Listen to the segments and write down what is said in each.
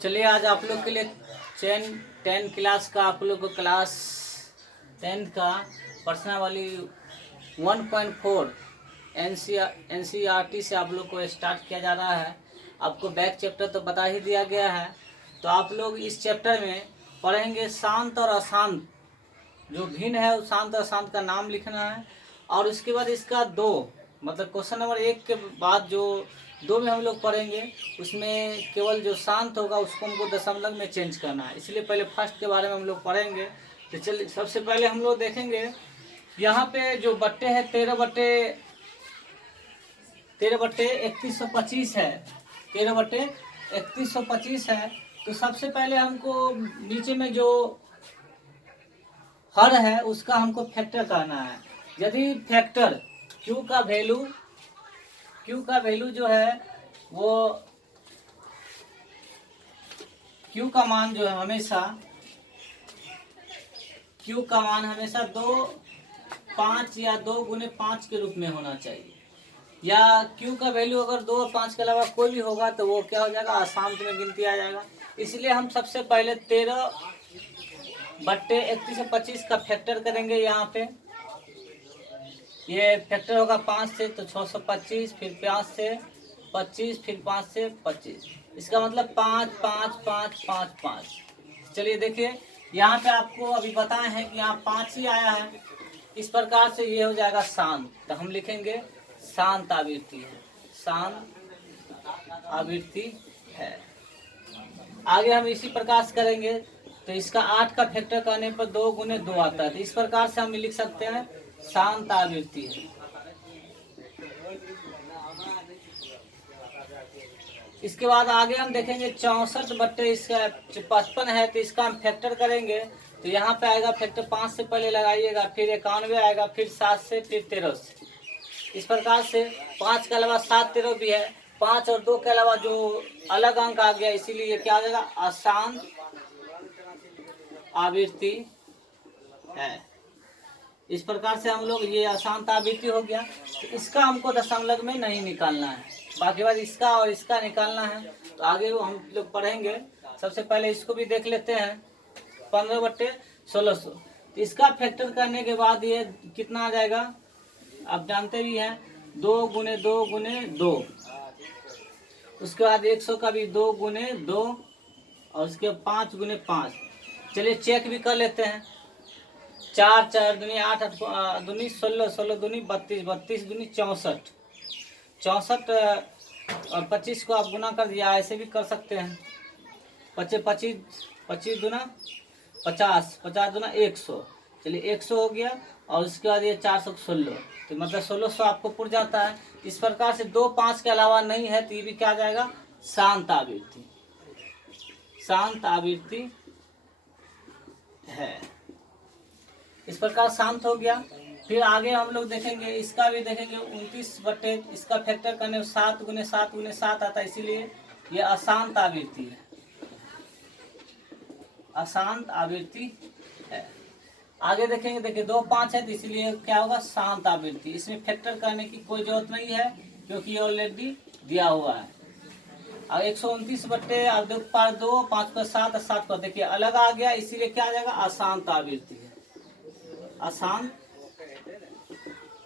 चलिए आज आप लोग के लिए 10 क्लास का आप लोग को क्लास 10 का प्रश्नावली 1.4 NCERT से आप लोग को स्टार्ट किया जा रहा है। आपको बैक चैप्टर तो बता ही दिया गया है, तो आप लोग इस चैप्टर में पढ़ेंगे शांत और अशांत। जो भिन्न है उस शांत और अशांत का नाम लिखना है, और उसके बाद इसका दो मतलब क्वेश्चन नंबर 1 के बाद जो 2 में हम लोग पढ़ेंगे उसमें केवल जो शांत होगा उसको हमको दशमलव में चेंज करना है। इसलिए पहले फर्स्ट के बारे में हम लोग पढ़ेंगे। तो चलिए सबसे पहले हम लोग देखेंगे यहाँ पे जो बट्टे हैं 13 बट्टे 3125 है। 13 बट्टे 3125 है। तो सबसे पहले हमको नीचे में जो हर है उसका हमको फैक्टर करना है। यदि फैक्टर Q का वैल्यू जो है वो Q का मान जो है हमेशा 2 5 या 2 गुने 5 के रूप में होना चाहिए। या Q का वैल्यू अगर 2 और 5 के अलावा कोई भी होगा तो वो क्या हो जाएगा, अशांत में गिनती आ जाएगा। इसलिए हम सबसे पहले 13 बट्टे 3125 का फैक्टर करेंगे। यहाँ पे ये फैक्टर होगा 5 से तो 625, फिर 5 से 25, फिर 5 से 25। इसका मतलब 5 5 5 5 5। चलिए देखिए यहाँ पे आपको अभी बताए हैं कि यहाँ 5 ही आया है। इस प्रकार से ये हो जाएगा शांत। तो हम लिखेंगे शांत आवृत्ति है, शांत आवृत्ति है। आगे हम इसी प्रकार से करेंगे तो इसका 8 का फैक्टर करने पर 2 गुने 2 आता है। तो इस प्रकार से हम लिख सकते हैं शांत आवृत्ति है। इसके बाद आगे हम देखेंगे 64 बट्टे इसका 55 है। तो इसका हम फैक्टर करेंगे तो यहाँ पे आएगा फैक्टर 5 से पहले लगाइएगा, फिर 91 आएगा, फिर 7 से, फिर 13 से। इस प्रकार से 5 के अलावा 7 13 भी है। 5 और 2 के अलावा जो अलग अंक आ गया, इसीलिए क्या हो जाएगा, अशांत आवृत्ति है। इस प्रकार से हम लोग ये अशांत आवृत्ति हो गया। तो इसका हमको दशमलव में नहीं निकालना है, बाकी बात इसका और इसका निकालना है। तो आगे वो हम लोग पढ़ेंगे। सबसे पहले इसको भी देख लेते हैं 15 बट्टे 1600। तो इसका फैक्टर करने के बाद ये कितना आ जाएगा, आप जानते भी हैं 2 गुने 2 गुने 2। उसके बाद 100 का भी 2 गुने 2 और उसके 5 गुने 5। चलिए चेक भी कर लेते हैं। 4 4 दूनी 8 8 दूनी 16 16 दूनी 32 32 दूनी 64 64 और 25 को आप गुना कर दिया, ऐसे भी कर सकते हैं। 25 25 दूना 50 50 दूना 100। चलिए 100 हो गया और उसके बाद ये 416, तो मतलब 1600 आपको पुर जाता है। इस प्रकार से 2 5 के अलावा नहीं है तो ये भी क्या आ जाएगा, शांत आवृत्ति, शांत आवृत्ति है। इस प्रकार शांत हो गया। फिर आगे हम लोग देखेंगे, इसका भी देखेंगे 29 बट्टे इसका फैक्टर करने में 7 गुने 7 गुने 7 आता है, इसीलिए ये अशांत आवृत्ति है, अशांत आवृत्ति है। आगे देखेंगे, देखिए 2 5 है तो इसलिए क्या होगा, शांत आवृत्ति। इसमें फैक्टर करने की कोई जरूरत नहीं है क्योंकि ये ऑलरेडी दिया हुआ है। और 129 बट्टे अब 2 पर 2 5 पर 7 7 पर देखिए अलग आ गया, इसीलिए क्या आ जाएगा, अशांत आवृत्ति है, अशांत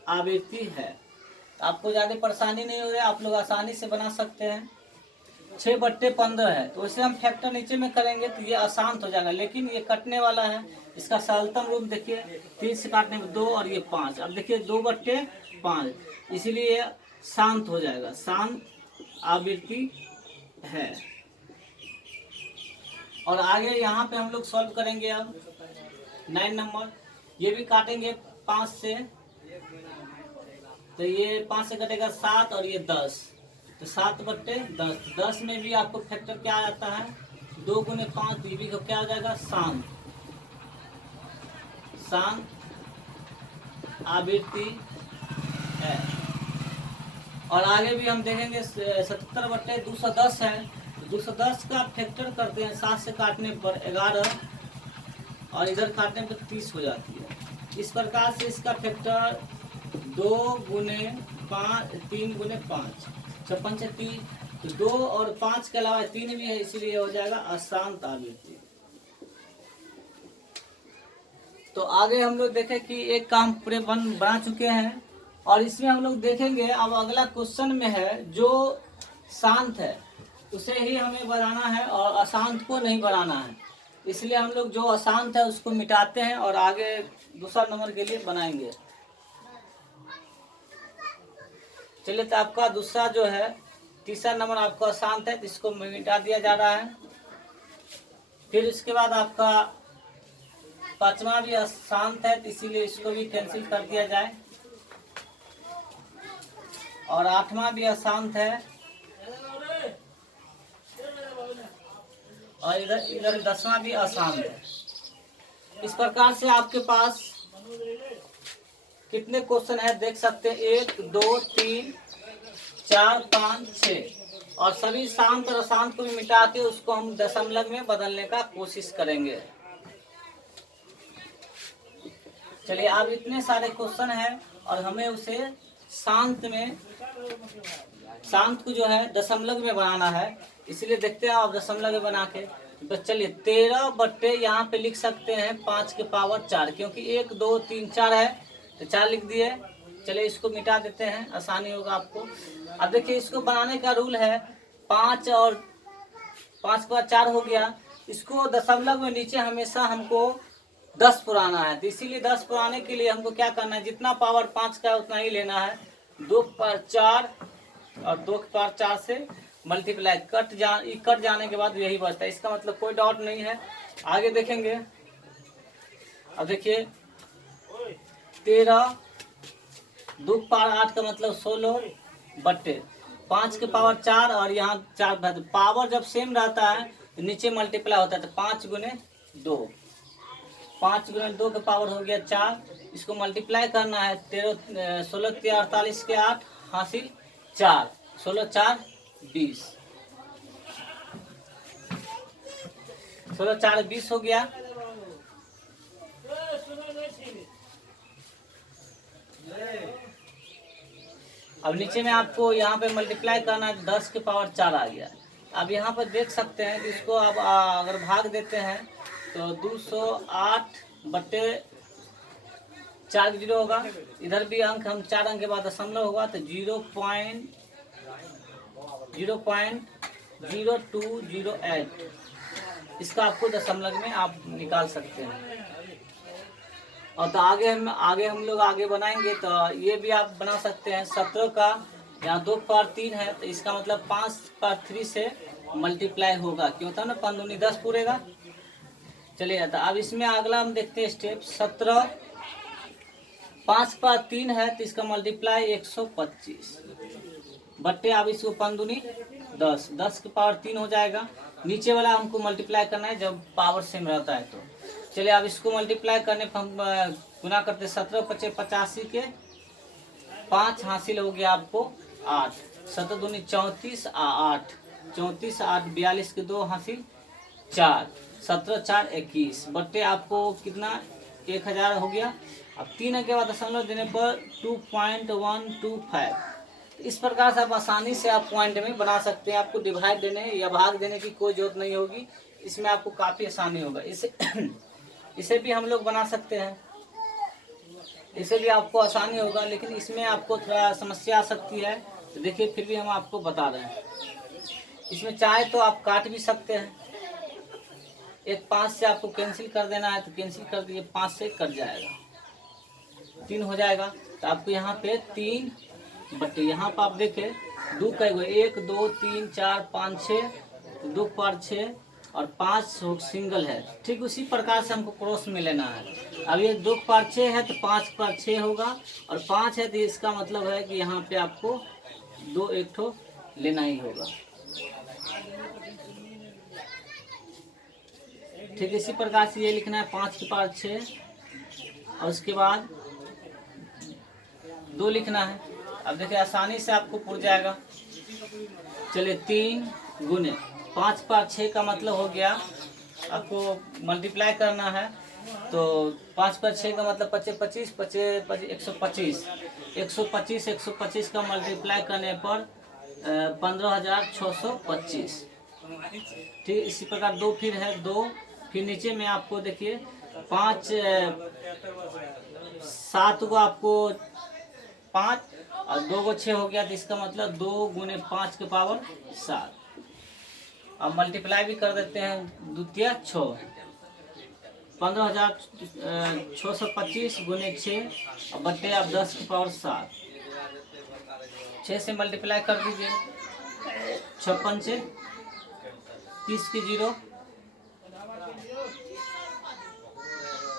आवृत्ति है। आपको ज्यादा परेशानी नहीं हो रही, आप लोग आसानी से बना सकते हैं। 6 बट्टे 15 है तो इसे हम फैक्टर नीचे में करेंगे तो ये अशांत हो जाएगा, लेकिन ये कटने वाला है। इसका सरलतम रूप देखिए 3 से काटने में 2 और ये 5। अब देखिए 2 बट्टे 5, इसीलिए ये शांत हो जाएगा, शांत आवृत्ति है। और आगे यहाँ पे हम लोग सॉल्व करेंगे। अब 9 नंबर ये भी काटेंगे 5 से, तो ये 5 से कटेगा 7 और ये 10, तो 7 बट्टे 10। 10 में भी आपको फैक्टर क्या आता है, 2 गुने 5, तो ये भी क्या हो जाएगा, शांत, शांत आवृत्ति है। और आगे भी हम देखेंगे 77 बट्टे 210 है। 210 का फैक्टर करते हैं 7 से काटने पर 11 और इधर काटने पर 30 हो जाती है। इस प्रकार से इसका फैक्टर 2 गुने 5 3 गुने 5 56 से 3, तो 2 और 5 के अलावा 3 भी है, इसीलिए हो जाएगा अशांत आवृत्ति। तो आगे हम लोग देखें कि एक काम पूरे बना चुके हैं, और इसमें हम लोग देखेंगे अब अगला क्वेश्चन में है जो शांत है उसे ही हमें बनाना है और अशांत को नहीं बनाना है। इसलिए हम लोग जो अशांत है उसको मिटाते हैं और आगे दूसरा नंबर के लिए बनाएंगे। चलिए, तो आपका दूसरा जो है तीसरा नंबर आपका अशांत है, इसको मिटा दिया जा रहा है। फिर उसके बाद आपका पांचवा भी अशांत है, तो इसीलिए इसको भी कैंसिल कर दिया जाए। और आठवां भी अशांत है, और इधर 10वां भी अशांत है। इस प्रकार से आपके पास कितने क्वेश्चन है देख सकते हैं, 1 2 3 4 5 6, और सभी शांत और अशांत को भी मिटा के उसको हम दशमलव में बदलने का कोशिश करेंगे। चलिए, अब इतने सारे क्वेश्चन हैं और हमें उसे शांत को जो है दशमलव में बनाना है, इसलिए देखते हैं आप दशमलव में बना के। तो चलिए, 13 बट्टे यहाँ पे लिख सकते हैं 5 के पावर 4, क्योंकि 1 2 3 4 है तो 4 लिख दिए। चलिए, इसको मिटा देते हैं, आसानी होगा आपको। अब देखिए, इसको बनाने का रूल है 5 और 5 के बाद 4 हो गया, इसको दशमलव में नीचे हमेशा हमको 10 पुराना है, तो इसीलिए 10 पुराने के लिए हमको क्या करना है, जितना पावर 5 का है उतना ही लेना है। 2 के पावर 4 और 2 के पावर 4 से मल्टीप्लाई कट जाने के बाद यही बचता है, इसका मतलब कोई डाउट नहीं है। आगे देखेंगे। अब देखिए, 13 2 के पावर 8 का मतलब 16 बट्टे 5 के पावर 4, और यहाँ 4 पावर जब सेम रहता है तो नीचे मल्टीप्लाई होता है, तो 5 गुने 2, 5 गुने 2 के पावर हो गया 4, इसको मल्टीप्लाई करना है। 16 48 के 8 हासिल 4, 16 4 20, 16 4 20 हो गया। अब नीचे में आपको यहाँ पे मल्टीप्लाई करना है, 10 के पावर 4 आ गया। अब यहाँ पर देख सकते हैं कि इसको अब अगर भाग देते हैं तो 208 बट्टे 4 जीरो होगा, इधर भी अंक हम 4 अंक के बाद दशमलव होगा, तो 0.0208, इसका आपको दशमलव में आप निकाल सकते हैं। और तो आगे हम लोग आगे बनाएंगे, तो ये भी आप बना सकते हैं। 17 का यहाँ 2 के पावर 3 है, तो इसका मतलब 5 पावर 3 से मल्टीप्लाई होगा, क्यों था ना, 5 दूनी 10 पूरेगा। चलिए, तो अब इसमें अगला हम देखते हैं स्टेप। 17 5 पावर 3 है, तो इसका मल्टीप्लाई 125 बट्टे, अब इसको 5 दूनी 10, 10 के पावर 3 हो जाएगा। नीचे वाला हमको मल्टीप्लाई करना है जब पावर सेम रहता है तो। चलिए, अब इसको मल्टीप्लाई करने पर हम गुना करते 17 5 85 के 5 हासिल हो गया आपको 8, 17 दूनी 34 8, 34 8 42 के 2 हासिल 4, 17 4 21 बट्टे आपको कितना 1000 हो गया। अब 3 के बाद दशमलव देने पर 2.125। इस प्रकार से आप आसानी से आप पॉइंट में बना सकते हैं, आपको डिवाइड देने या भाग देने की कोई जरूरत नहीं होगी, इसमें आपको काफ़ी आसानी होगा। इसे भी हम लोग बना सकते हैं, इसे भी आपको आसानी होगा, लेकिन इसमें आपको थोड़ा समस्या आ सकती है, तो देखिए फिर भी हम आपको बता रहे हैं। इसमें चाहे तो आप काट भी सकते हैं, एक 5 से आपको कैंसिल कर देना है तो कैंसिल कर दिए, 5 से कट जाएगा, 3 हो जाएगा। तो आपको यहाँ पे 3 बट्टे, यहाँ पर आप देखें 2 का 1 2 3 4 5 6, 2 पर 6 और 5 सिंगल है। ठीक उसी प्रकार से हमको क्रॉस में लेना है। अब ये 2 पर 6 है तो 5 पर 6 होगा, और 5 है तो इसका मतलब है कि यहाँ पे आपको 2 एक ठो लेना ही होगा। ठीक इसी प्रकार से ये लिखना है 5 के पावर 6, और उसके बाद 2 लिखना है। अब देखिए आसानी से आपको पुर जाएगा। चलिए 3 गुने 5 पर 6 का मतलब हो गया, आपको मल्टीप्लाई करना है, तो 5 पर 6 का मतलब 25 25 125 125 का मल्टीप्लाई करने पर 15,625। ठीक, इसी प्रकार 2 फिर है 2, फिर नीचे में आपको देखिए 5 7 को आपको 5 और 2 को 6 हो गया, तो इसका मतलब 2 गुने 5 के पावर 7। अब मल्टीप्लाई भी कर देते हैं, द्वितीय 6, 15,625 गुने 6 और बट्टे आप 10 के पावर 7। 6 से मल्टीप्लाई कर दीजिए, 56 से 30 की 0,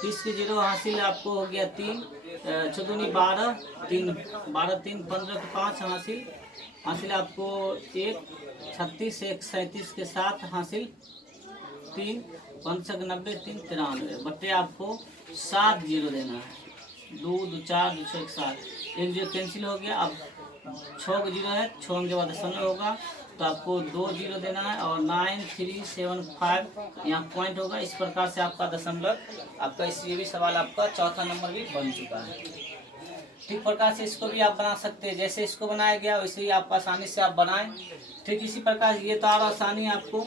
30 की 0 हासिल आपको हो गया 3, 14 12, 3 12 3 15 के 5 हासिल आपको 1, 36 1 37 के 7 हासिल 3, 55 90 3 93 बट्टे आपको 7 0 देना है। 2 2 4 2 6 1 7, एक 0 कैंसिल हो गया। अब 6 का 0 है, 6 के बाद दशमलव होगा तो आपको 2 0 देना है और 9375 यहाँ पॉइंट होगा। इस प्रकार से आपका दशमलव आपका ये भी सवाल आपका चौथा नंबर भी बन चुका है। ठीक प्रकार से इसको भी आप बना सकते हैं, जैसे इसको बनाया गया वैसे ही आप आसानी से आप बनाएं। ठीक इसी प्रकार ये तो और आसानी है आपको,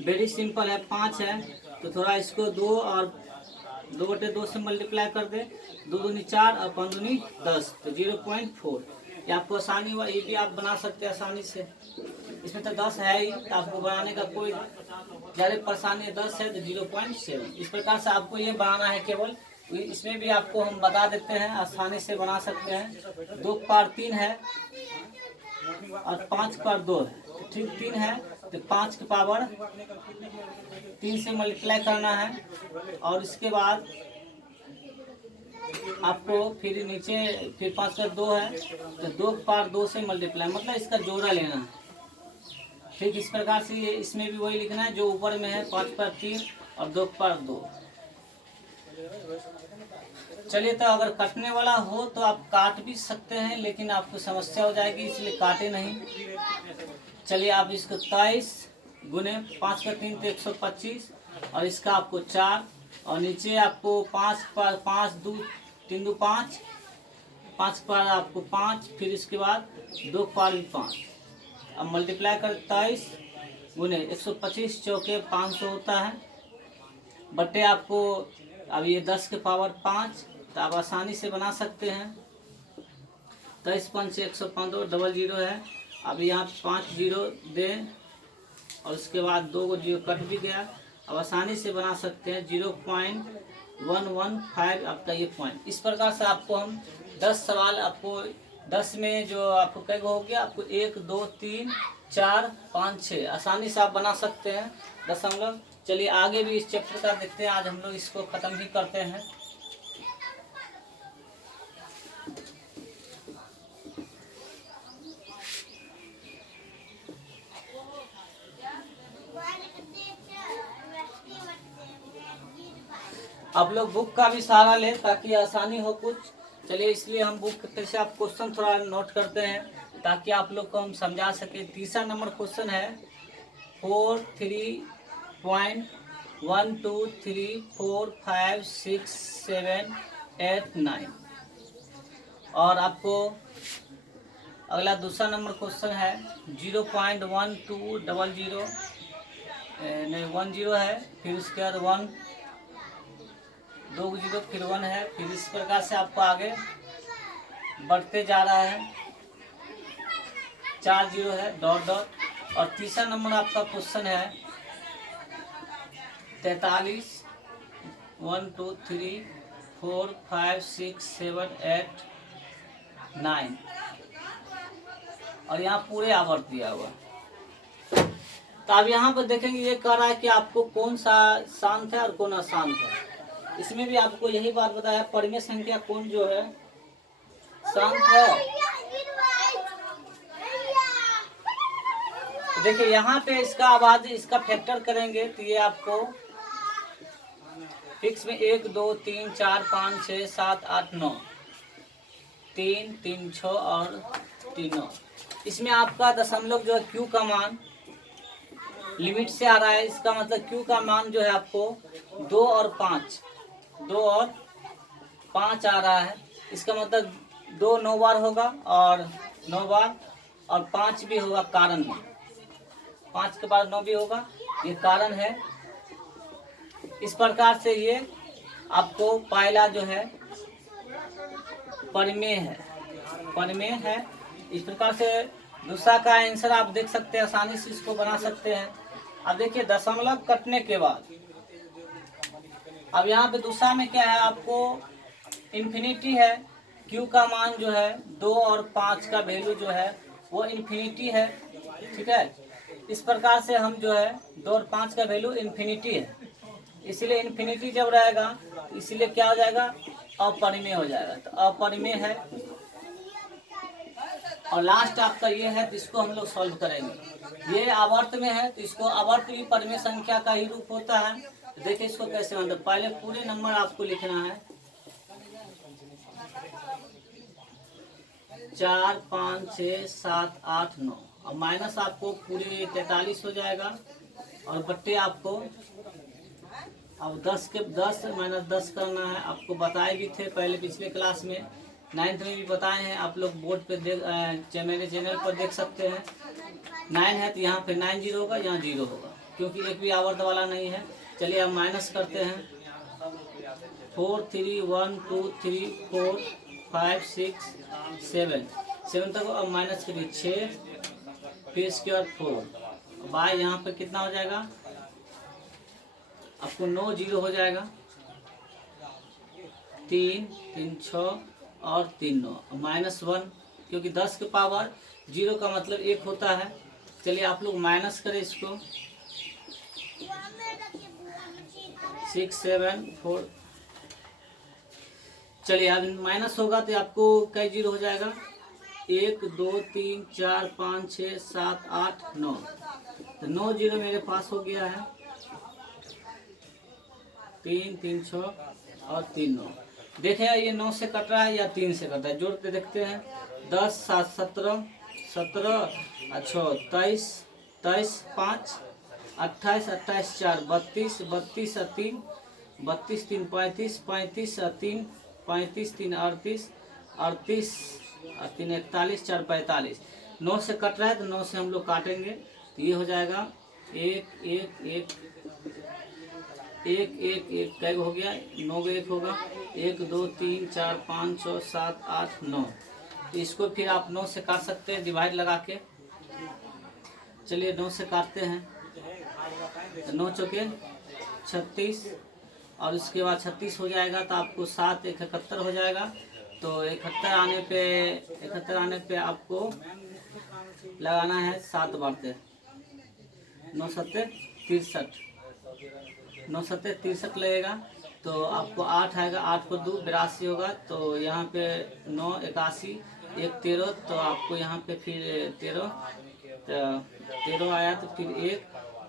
वेरी सिंपल है। 5 है तो थोड़ा इसको 2 और 2/2 से मल्टीप्लाई कर दे, 2 दूनी 4 और 5 दूनी 10 तो 0.4। ये आपको आसानी हुआ, ये भी आप बना सकते हैं आसानी से। इसमें तो 10 है ही तो आपको बनाने का कोई ज़्यादा परेशानी है। 10 है तो 0.7। इस प्रकार से आपको ये बनाना है केवल। इसमें भी आपको हम बता देते हैं, आसानी से बना सकते हैं। 2 पावर 3 है और 5 पावर 2 है, ठीक 3 है तो 5 के पावर 3 से मल्टीप्लाई करना है और इसके बाद आपको फिर नीचे फिर 5 का 2 है तो 2 पावर 2 से मल्टीप्लाई, मतलब इसका जोड़ा लेना है। ठीक इस प्रकार से इसमें भी वही लिखना है जो ऊपर में है, 5 पावर 3 और 2 पावर 2। चलिए, तो अगर काटने वाला हो तो आप काट भी सकते हैं, लेकिन आपको समस्या हो जाएगी इसलिए काटे नहीं। चलिए आप इसको 23 गुने 5 का 3 तो 125 और इसका आपको 4 और नीचे आपको 5 पर 5 2 3 2 5, 5 पर आपको 5, फिर इसके बाद 2 पर 5। अब मल्टीप्लाई कर 23 गुने 125 चौके 500 होता है बट्टे आपको अब ये 10 के पावर 5 तो आप आसानी से बना सकते हैं। 23 5 115 डबल 0 है। अब यहाँ 5 0 दें और उसके बाद 2 को 0 कट भी गया। अब आसानी से बना सकते हैं 0.115 आपका ये पॉइंट। इस प्रकार से आपको हम 10 सवाल आपको 10 में जो आपको कई हो गया, आपको 1 2 3 4 5 6 आसानी से आप बना सकते हैं दशमलव। चलिए आगे भी इस चैप्टर का देखते हैं, आज हम लोग इसको ख़त्म ही करते हैं। आप लोग बुक का भी सहारा लें ताकि आसानी हो कुछ। चलिए इसलिए हम बुक से आप क्वेश्चन थोड़ा नोट करते हैं ताकि आप लोग को हम समझा सके। तीसरा नंबर क्वेश्चन है 4 3 1 2 3 4 5 6 7 8 9 और आपको अगला दूसरा नंबर क्वेश्चन है 0.1200 नहीं 10 है, फिर उसके बाद 1 2 0 फिर 1 है। फिर इस प्रकार से आपको आगे बढ़ते जा रहा है, 4 0 है डॉट डॉट। और तीसरा नंबर आपका क्वेश्चन है 43 1 2 3 4 5 6 7 8 9 और यहाँ पूरे आवर्त दिया हुआ। तो अब यहाँ पर देखेंगे ये कह रहा है कि आपको कौन सा शांत है और कौन अशांत है। इसमें भी आपको यही बात बताया, परिमेय संख्या कौन जो है शांत है। देखिए यहाँ पे इसका आवाज इसका फैक्टर करेंगे तो ये आपको फिक्स में 1 2 3 4 5 6 7 8 9 3 3 6 और 3 9। इसमें आपका दशमलव जो है क्यू का मान लिमिट से आ रहा है। इसका मतलब क्यू का मान जो है आपको 2 और 5 आ रहा है। इसका मतलब 2 9 बार होगा और 9 बार और 5 भी होगा कारण में, 5 के बाद 9 भी होगा, ये कारण है। इस प्रकार से ये आपको पहला जो है परिमेय है, परिमेय है। इस प्रकार से दूसरा का आंसर आप देख सकते हैं, आसानी से इसको बना सकते हैं। अब देखिए दशमलव कटने के बाद, अब यहाँ पे दूसरा में क्या है, आपको इन्फिनिटी है, Q का मान जो है 2 और 5 का वैल्यू जो है वो इन्फिनिटी है, ठीक है। इस प्रकार से हम जो है 2 और 5 का वैल्यू इन्फिनिटी है, इसलिए इन्फिनिटी जब रहेगा इसलिए क्या हो जाएगा, अपरिमेय हो जाएगा, तो अपरिमेय है। और लास्ट आपका ये है, तो इसको हम लोग सॉल्व करेंगे। ये आवर्त में है तो इसको आवर्त भी परिमेय संख्या का ही रूप होता है। तो देखिए इसको कैसे, मतलब पहले पूरे नंबर आपको लिखना है, 4 5 6 7 8 9, और माइनस आपको पूरे 43 हो जाएगा, और बट्टे आपको अब 10 के 10 माइनस 10 करना है। आपको बताए भी थे पहले पिछले क्लास में, 9th में भी बताए हैं, आप लोग बोर्ड पे देख मेरे चैनल पर देख सकते हैं। 9 है तो यहाँ पे 9 0 होगा, यहाँ 0 होगा, क्योंकि एक भी आवर्त वाला नहीं है। चलिए अब माइनस करते हैं, 4 3 1 2 3 4 5 6 7 तक अब माइनस करिए 6, फिर इसके बाद 4 बाय यहाँ पे कितना हो जाएगा आपको 9 0 हो जाएगा, 3 3 6 और 3 9, -1, क्योंकि 10 के पावर 0 का मतलब 1 होता है। चलिए आप लोग माइनस करें इसको, 6 7 4, चलिए अब माइनस होगा तो आपको कई 0 हो जाएगा, 1 2 3 4 5 6 7 8 9, तो 9 0 मेरे पास हो गया है, 3 3 6 और 3 9। देखें ये 9 से कट रहा है या 3 से कट रहा है, जोड़ते देखते हैं, 10 7 17 17 अच्छा 23 23 5 28 28 4 32 32 और 3 32 3 35 35 और 3 35 3 38 38 और 3 41 4 45। 9 से कट रहा है तो 9 से हम लोग काटेंगे, तो ये हो जाएगा 1 1 1 1 1 1 कैग हो गया, 9 का 1 होगा, 1 2 3 4 5 6 7 8 9। तो इसको फिर आप 9 से काट सकते हैं डिवाइड लगा के। चलिए 9 से काटते हैं, 9 चौके 36, और उसके बाद 36 हो जाएगा तो आपको 7 1 71 हो जाएगा। तो 71 आने पे आपको लगाना है 7 बार, 9 7 63, 9 7 63 लगेगा, तो आपको 8 आएगा, 8 को 2 82 होगा, तो यहाँ पे 9 81 1 13, तो आपको यहाँ पे फिर 13 आया, तो फिर 1,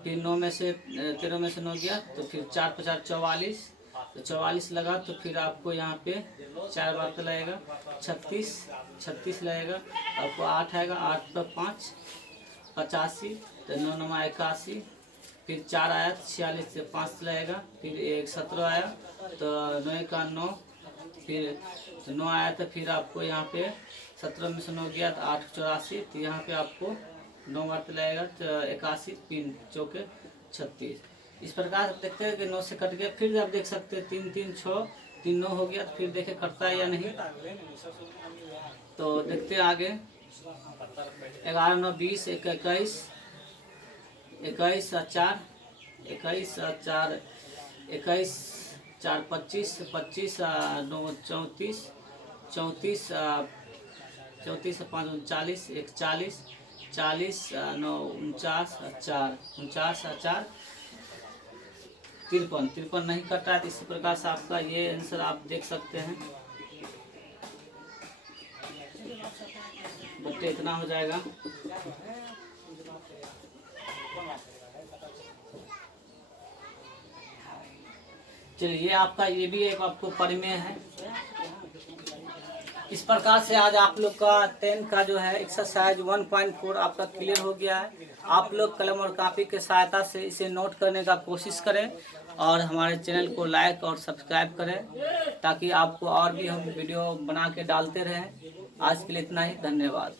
फिर 9 में से 13 में से 9 गया, तो फिर 4 50 44, तो 44 लगा, तो फिर आपको यहाँ पे 4 बार तो लगेगा 36 लगेगा, आपको 8 आएगा, 8 पर 5 85, तो 9 9 81, फिर 4 आया 46 से 5 लगेगा, फिर 1 17 आया, तो 9 का 9, फिर तो 9 आया, तो फिर आपको यहाँ पे 17 में से 9 गया तो 8 84, तो यहाँ पे आपको 9 बार तो लगेगा, तो 81 3 चौके 36। इस प्रकार से देखते हैं कि 9 से कट गया, फिर आप देख सकते हैं 3 3 6 3 9 हो गया, तो फिर देखे कटता है या नहीं, तो देखते हैं आगे। 11 9 20 21 21 और 4 21 और 4 21 4 25 25 9 34 34 34 5 39 1 40 40 9 49 4 49 और 4 53 नहीं कट रहा है, तो इसी प्रकार से आपका ये आंसर आप देख सकते हैं, बच्चे इतना हो जाएगा। चलिए आपका ये भी एक आपको परिमेय है। इस प्रकार से आज आप लोग का 10 का जो है एक्सरसाइज 1.4 आपका क्लियर हो गया है। आप लोग कलम और कापी के सहायता से इसे नोट करने का कोशिश करें और हमारे चैनल को लाइक और सब्सक्राइब करें, ताकि आपको और भी हम वीडियो बना के डालते रहें। आज के लिए इतना ही, धन्यवाद।